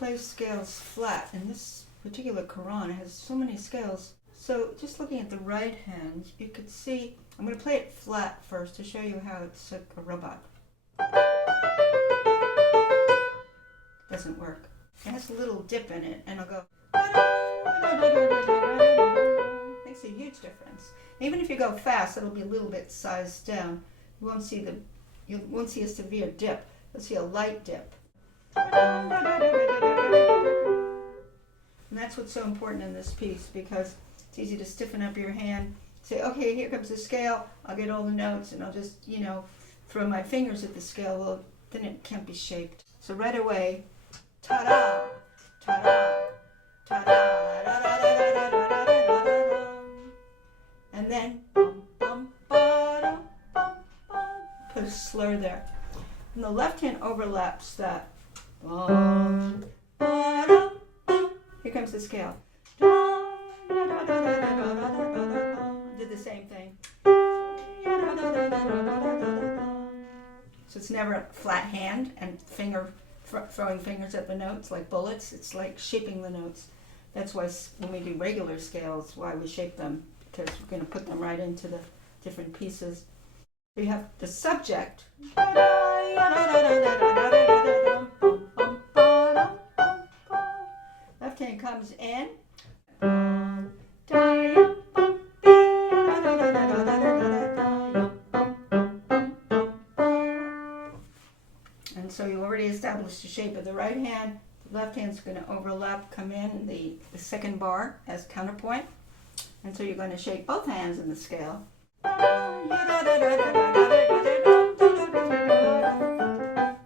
play scales flat, and this particular Courante has so many scales. So just looking at the right hand, you could see, I'm going to play it flat first to show you how it's a robot. Doesn't work. It has a little dip in it, and I'll go. Makes a huge difference. Even if you go fast, it'll be a little bit sized down. You won't see a severe dip. You'll see a light dip. And that's what's so important in this piece, because it's easy to stiffen up your hand. Say, okay, here comes the scale. I'll get all the notes, and I'll just, throw my fingers at the scale. Well, then it can't be shaped. So right away, ta-da, ta-da, ta-da, da-da-da-da-da-da-da-da. And then bum, bum, ba-da, bum, bum. Put a slur there. And the left hand overlaps that. Bum, ba-da, bum. Here comes the scale. Do the same thing. So it's never a flat hand and throwing fingers at the notes like bullets. It's like shaping the notes. That's why when we do regular scales, why we shape them, because we're going to put them right into the different pieces. So you have the subject. Left hand comes in. And so you already established the shape of the right hand. The left hand's going to overlap, come in the second bar as counterpoint. And so you're going to shape both hands in the scale.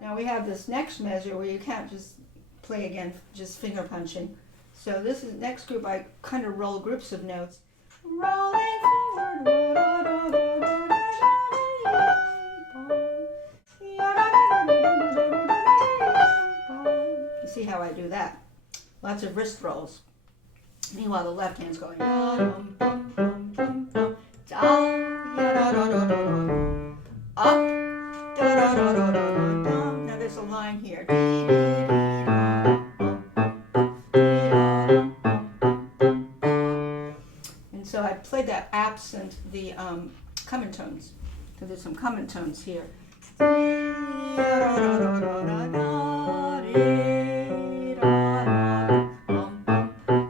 Now we have this next measure where you can't just play again, just finger punching. So this is next group, I kind of roll groups of notes. Rolling forward. You see how I do that? Lots of wrist rolls. Meanwhile, the left hand's going. Up. Now there's a line here. And so I played that absent the common tones. So there's some common tones here.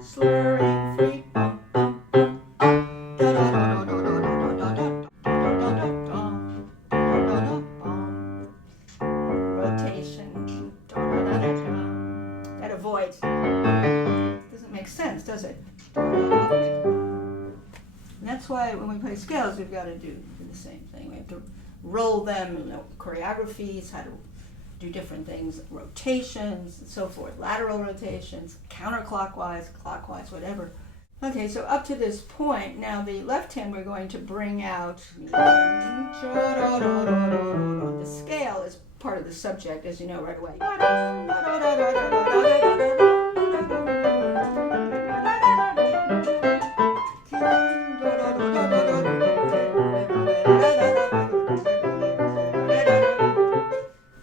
Slurring free. Rotation. That avoids. Doesn't make sense, does it? And that's why when we play scales, we've got to do the same thing. We have to roll them, choreographies, how to do different things, rotations, and so forth, lateral rotations, counterclockwise, clockwise, whatever. Okay, so up to this point, now the left hand we're going to bring out. The scale is part of the subject, as you know right away.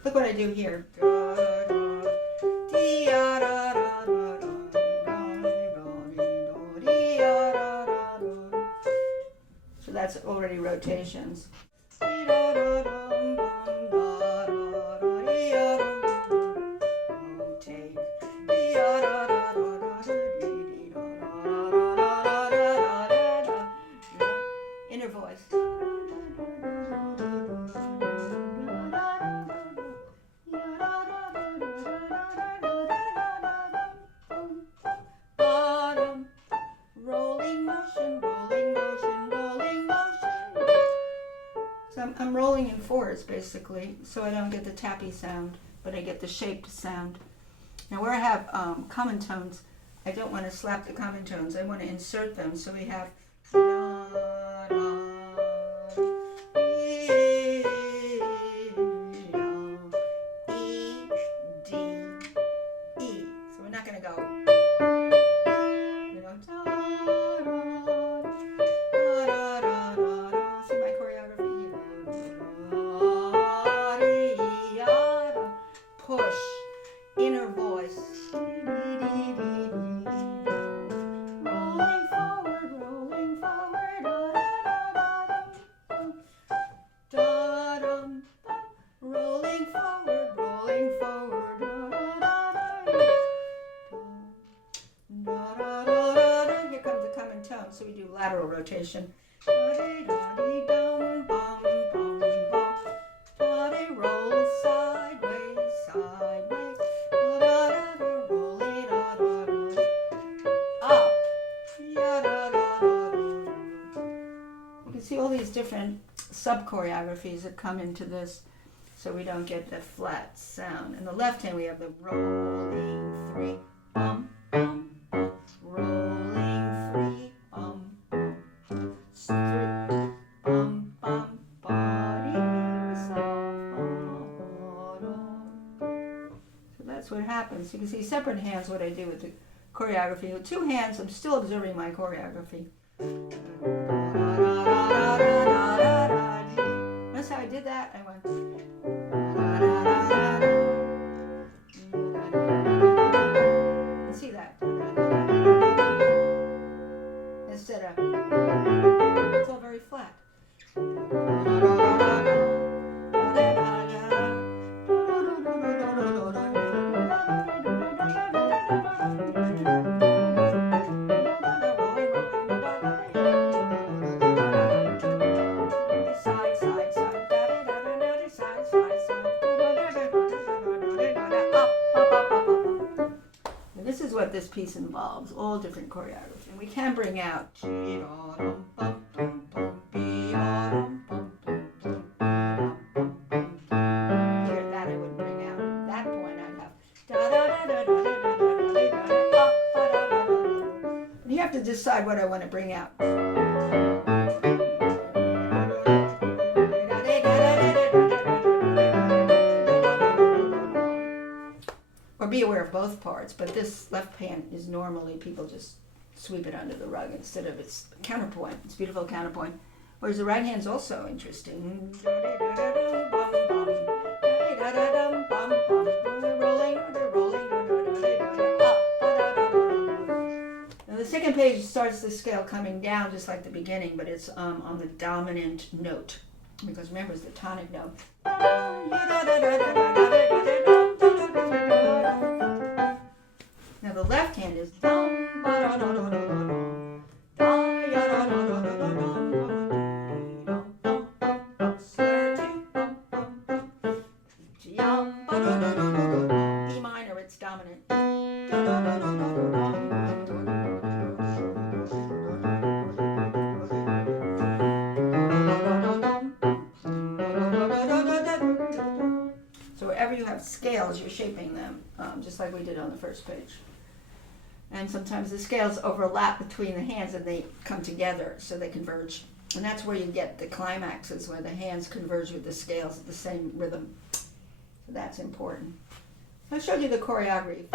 Look what I do here. So that's already rotations. Inner voice. Bottom, rolling motion, rolling motion, rolling motion. So I'm rolling in fours basically, so I don't get the tappy sound, but I get the shaped sound. Now where I have common tones, I don't want to slap the common tones. I want to insert them. So we have push, inner voice, voice. Rolling forward, rolling forward. Da-dum, rolling forward, rolling forward. Here comes the common tone, so we do lateral rotation. Roll sideways, sideways. Up. You can see all these different sub-choreographies that come into this, so we don't get the flat sound. In the left hand, we have the rolling 3, bum, bum, bum, rolling 3, bum, bum, 3, bum, bum, body, so that's what happens. You can see separate hands what I do with the choreography. With 2 hands, I'm still observing my choreography. Notice how I did that? I went. You see that? Instead of, it's all very flat. This is what this piece involves, all different choreography. And we can bring out here, that I would bring out. At that point I'd have. And you have to decide what I want to bring out. Or be aware of both parts, but this left hand is normally people just sweep it under the rug instead of its counterpoint. It's beautiful counterpoint. Whereas the right hand's also interesting. Now the second page starts the scale coming down just like the beginning, but it's on the dominant note. Because remember, it's the tonic note. Now the left hand is E minor, it's dominant. So wherever you have scales, you're shaping them, just like we did on the first page. And sometimes the scales overlap between the hands and they come together, so they converge. And that's where you get the climaxes, where the hands converge with the scales at the same rhythm. So that's important. I showed you the choreography.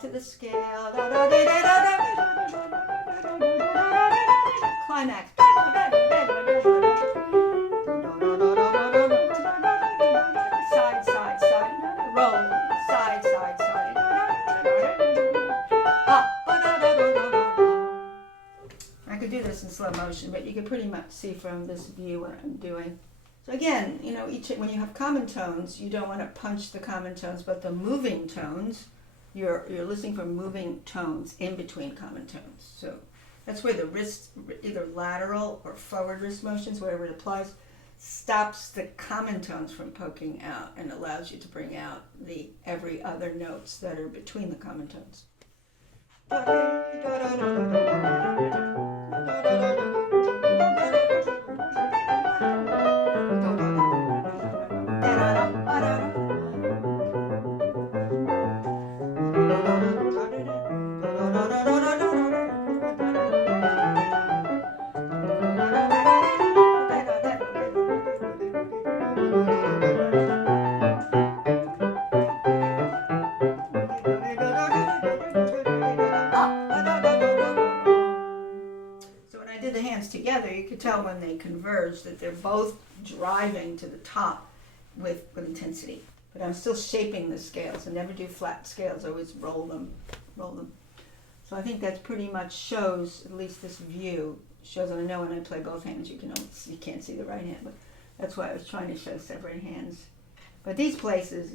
To the scale, climax, side, side, side, roll, side, side, side, up. I could do this in slow motion, but you can pretty much see from this view what I'm doing. So again, when you have common tones, you don't want to punch the common tones, but the moving tones, you're listening for moving tones in between common tones. So that's where the wrist, either lateral or forward wrist motions, wherever it applies, stops the common tones from poking out and allows you to bring out the every other notes that are between the common tones. together, you could tell when they converge that they're both driving to the top with intensity. But I'm still shaping the scales. I never do flat scales. I always roll them. So I think that pretty much shows, at least this view, shows that I know when I play both hands, you can't see the right hand, but that's why I was trying to show separate hands. But these places,